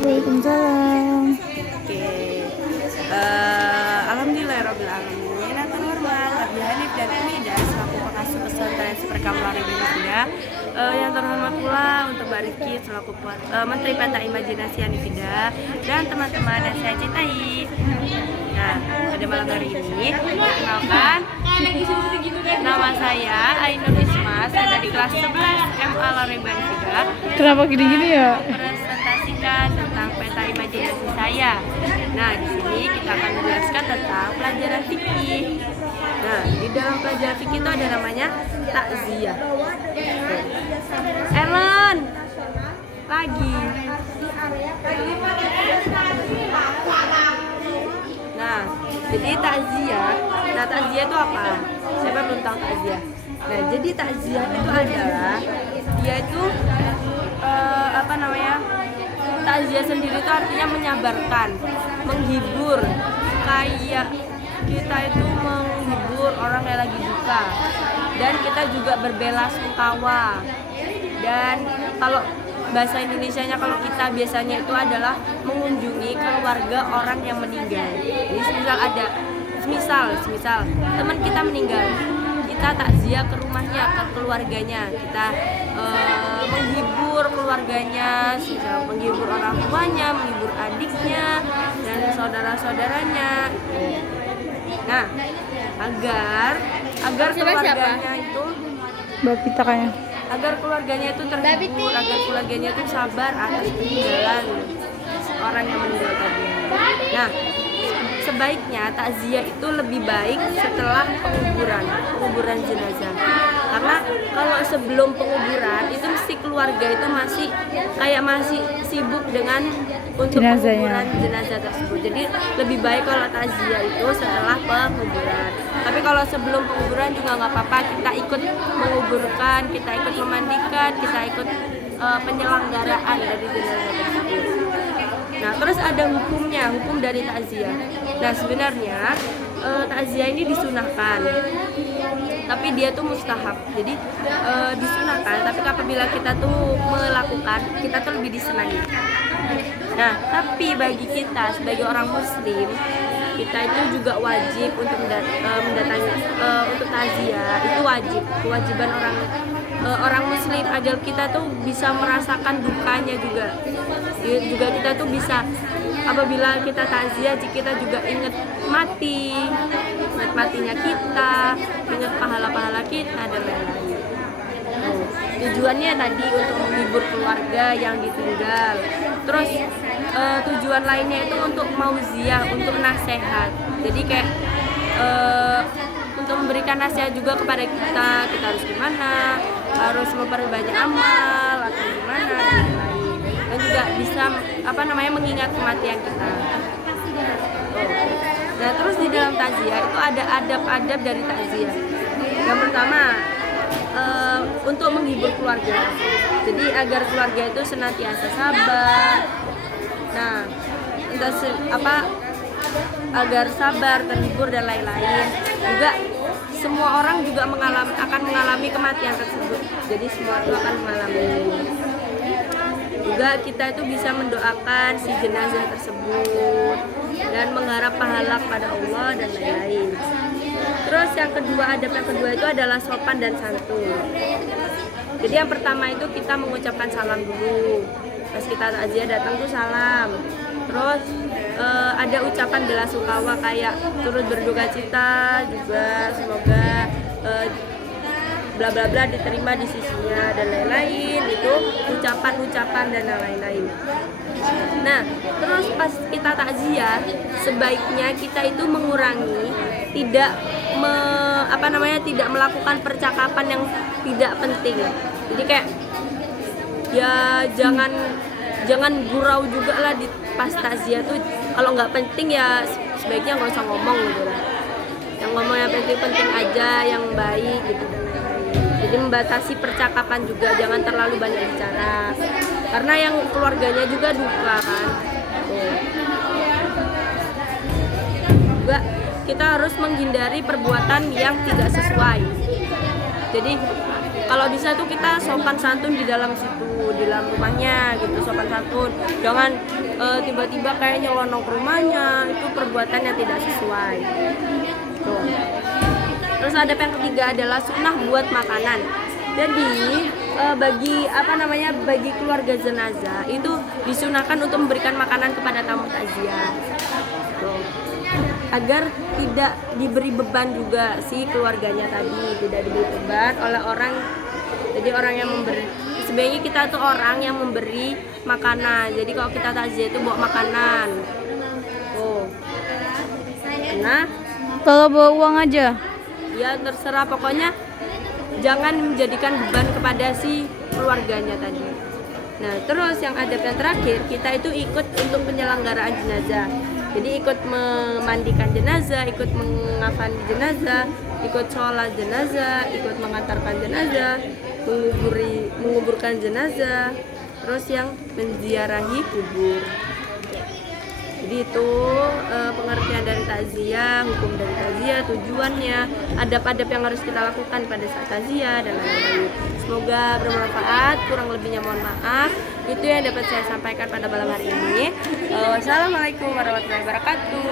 Waalaikumsalam. Oke. Alhamdulillahirabbil alamin. Yang terhormat Abdi Hanif dan Umida selaku pengasuh pesantren Seperkamlar Indonesia. Yang terhormat pula untuk Mbak Rifki selaku Menteri Penata Imajinasi Hanifida dan teman-teman yang saya cintai. Nah, pada malam hari ini perkenalkan, nama saya Ainul Isma, saya dari kelas 11 MA Larimba Hanifida. Kenapa gini-gini ya? Presentasikan tentang peta imajinasi saya. Nah, di sini kita akan menjelaskan tentang pelajaran fikih. Nah, di dalam pelajaran fikih itu ada namanya takziah. Ellen, lagi. Nah, jadi takziah. Nah, takziah itu apa? Siapa belum tahu takziah? Nah, jadi takziah itu adalah dia itu apa namanya? Takziah sendiri itu artinya menyabarkan, menghibur, kayak kita itu menghibur orang yang lagi duka, dan kita juga berbelasungkawa. Dan kalau bahasa Indonesianya kalau kita biasanya itu adalah mengunjungi keluarga orang yang meninggal. Jadi semisal teman kita meninggal, kita takziah ke rumahnya, ke keluarganya, kita menghibur keluarganya, menghibur orang tuanya, menghibur adiknya dan saudara-saudaranya. Nah, agar keluarganya itu Mbak Pita kayaknya. agar keluarganya itu terhibur, agar keluarganya itu sabar atas peninggalan orang yang meninggal tadi. Nah, sebaiknya takziah itu lebih baik setelah penguburan jenazah. Karena kalau sebelum penguburan itu mesti keluarga itu masih sibuk dengan untuk penguburan jenazah tersebut. Jadi lebih baik kalau takziah itu setelah penguburan. Tapi kalau sebelum penguburan juga nggak apa-apa, kita ikut menguburkan, kita ikut memandikan, kita ikut penyelenggaraan dari jenazah tersebut. Nah, terus ada hukum dari takziah. Nah, sebenarnya takziah ini disunahkan, tapi dia tuh mustahab. Jadi disunahkan, tapi apabila kita tuh melakukan, kita tuh lebih disenangi. Nah, tapi bagi kita sebagai orang muslim, kita itu juga wajib untuk mendatangi untuk takziah. Itu kewajiban orang muslim, agar kita tuh bisa merasakan dukanya juga kita tuh bisa, apabila kita takziah, kita juga ingat matinya kita, ingat pahala-pahala kita dan lain-lain. Tujuannya tadi untuk menghibur keluarga yang ditinggal. Terus tujuan lainnya itu untuk mauziah, untuk nasihat. Jadi kayak untuk memberikan nasihat juga kepada kita harus gimana, harus memperbanyak amal atau gimana dan lain-lain. Dan juga bisa mengingat kematian kita. Nah, terus di dalam takziah itu ada adab-adab dari takziah. Yang pertama, untuk menghibur keluarga. Jadi agar keluarga itu senantiasa sabar. Nah, agar sabar, terhibur dan lain-lain. Juga semua orang juga akan mengalami kematian tersebut. Jadi semua itu akan mengalami. Juga kita itu bisa mendoakan si jenazah tersebut dan mengharap pahala kepada Allah dan lain-lain. Terus adab yang kedua itu adalah sopan dan santun. Jadi yang pertama itu kita mengucapkan salam dulu. Pas kita takziah datang tuh salam. Terus ada ucapan belasungkawa kayak turut berduka cita juga, semoga bla bla bla diterima di sisinya dan lain-lain. Itu ucapan dan lain-lain. Nah, terus pas kita takziah, sebaiknya kita itu mengurangi, tidak melakukan percakapan yang tidak penting. Jadi kayak ya jangan gurau juga lah di pas takziah tuh. Kalau nggak penting ya sebaiknya nggak usah ngomong gitu lah. Yang ngomong yang penting aja, yang baik gitu dan lain-lain. Jadi membatasi percakapan juga, jangan terlalu banyak bicara. Karena yang keluarganya juga duka kan. Juga kita harus menghindari perbuatan yang tidak sesuai. Jadi kalau bisa tuh kita sopan santun di dalam situ. di dalam rumahnya gitu, sopan santun. Jangan tiba-tiba kayak nyelonong ke rumahnya, itu perbuatan yang tidak sesuai. Tuh. Terus adab yang ketiga adalah sunnah buat makanan. Jadi bagi keluarga jenazah itu disunahkan untuk memberikan makanan kepada tamu takziah. Tuh. Agar tidak diberi beban juga si keluarganya tadi, tidak diberi beban oleh orang. Jadi orang yang memberi, sebenarnya kita tuh orang yang memberi makanan. Jadi kalau kita takziah itu bawa makanan. Oh. Nah, Kalau bawa uang aja. ya terserah, pokoknya jangan menjadikan beban kepada si keluarganya tadi. Nah, terus yang adab yang terakhir, kita itu ikut untuk penyelenggaraan jenazah. Jadi ikut memandikan jenazah, ikut mengafani jenazah, ikut sholat jenazah, ikut mengantarkan jenazah, menguburkan jenazah, terus yang menziarahi kubur. Jadi itu pengertian dari takziah, hukum dari takziah, tujuannya, adab-adab yang harus kita lakukan pada saat takziah dan lain-lain. Semoga bermanfaat, kurang lebihnya mohon maaf. Itu yang dapat saya sampaikan pada malam hari ini. Wassalamualaikum warahmatullahi wabarakatuh.